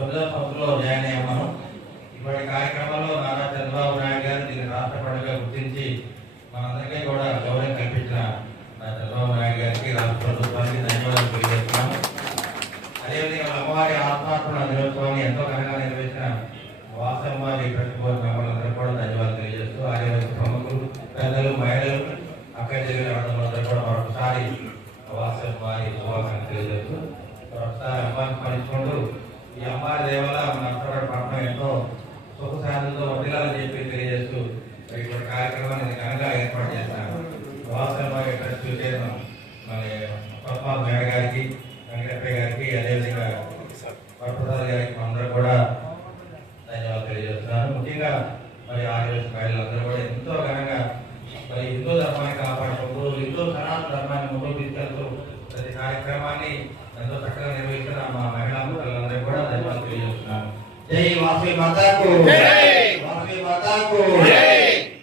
9వ సంవత్సరంలో జాయిన్ అయ్యాం మనం. ఇప్పటి కార్యక్రమంలో నారా చంద్రబాబు నాయుడు గారు దీన్ని రాష్ట్ర పండుగ గుర్తించి మనందరికీ కూడా గౌరవం కల్పించిన చంద్రబాబు నాయుడు గారికి రాష్ట్ర ప్రభుత్వానికి ధన్యవాదాలు తెలియజేస్తున్నాము. అదేవిధంగా అమ్మవారి ఆత్మార్పణ దినోత్సవాన్ని ఎంతో ఘనంగా నిర్వహించిన వాసమ్మవారి ప్రతిభ మెంబర్లందరూ కూడా ధన్యవాదాలు తెలియజేస్తూ ఆదివాసీ ప్రముఖులు, పెద్దలు, మహిళలు, అక్కడి దగ్గర అందరూ కూడా మరొకసారి వాసమ్మవారి శుభాకాంక్షలు తెలియజేస్తూ మరొకసారి అమ్మాయిని స్మరించుకుంటూ ఈ అమ్మాయి దేవల మన అత్తవారి పట్టణం ఎంతో సుఖశాంతితో వదిలాలని చెప్పి తెలియజేస్తూ ఇటువంటి కార్యక్రమాన్ని ఘనంగా ఏర్పాటు చేస్తాను. వాసమ్మవారి ట్రస్ట్ చైర్మన్ మరి పద్మా మేడ గారికి, వెంకటప్పయ్య గారికి, అదేవిధంగా వరప్రసాద్ గారికి అందరూ కూడా ధన్యవాదాలు తెలియజేస్తున్నాను. ముఖ్యంగా మరి ఆదివాసీ మహిళలందరూ కూడా ఎంతో ఘనంగా మరి హిందూ ధర్మాన్ని కాపాడుకుంటూ హిందూ సనాతన ధర్మాన్ని ముందుకు తీసుకెళ్తూ ప్రతి కార్యక్రమాన్ని ఎంతో చక్కగా నిర్వహిస్తున్న మా మహిళా మహిళలందరూ కూడా ధన్యవాదాలు తెలియజేస్తున్నాను. జై వాసవి మాతాకు.